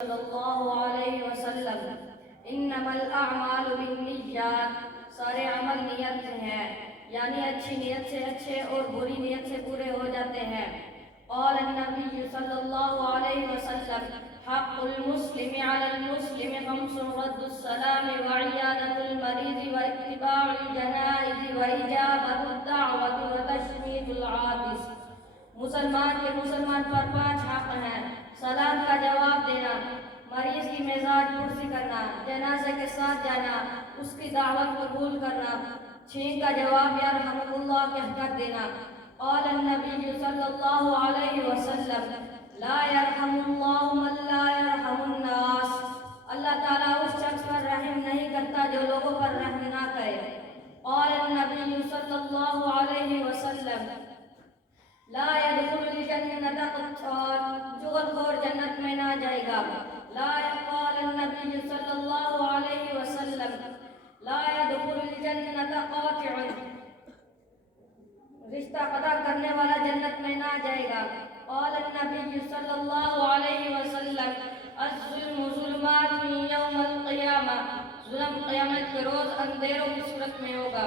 صلی اللہ علیہ وسلم انما الاعمال بالنیات، سارے عمل نیت سے ہیں، یعنی اچھی نیت سے اچھے اور بری نیت سے برے ہو جاتے ہیں۔ قال النبی صلی اللہ علیہ وسلم حق المسلم علی المسلم خمس، رد السلام وعیادۃ المریض واتباع الجنائز واجابۃ الدعوۃ وتشمیت العاطس۔ مسلمان کے مسلمان پر 5 حق ہیں: سلام کا جواب دینا، مریض کی مزاج پرسی کرنا، جنازے کے ساتھ جانا، اس کی دعوت قبول کرنا، چھینک کا جواب یرحمک اللہ کہہ کر دینا۔ قال النبی صلی اللہ علیہ وسلم لا یرحم اللہ من لا یرحم الناس، اللہ تعالیٰ اس شخص پر رحم نہیں کرتا جو لوگوں پر رحم نہ کرے۔ قال النبی صلی اللہ علیہ وسلم لا يدخل الجنة قطار، جغل خور جنت میں نہ جائے گا۔ لا قال النبی صلی اللہ علیہ وسلم لا يدخل الجنة قاطع، رشتہ قطع کرنے والا جنت میں نہ جائے گا۔ قال النبی صلی اللہ علیہ وسلم الظلم ظلمات یوم القیامہ، ظلم قیامت کے روز اندھیروں کی صورت میں ہوگا۔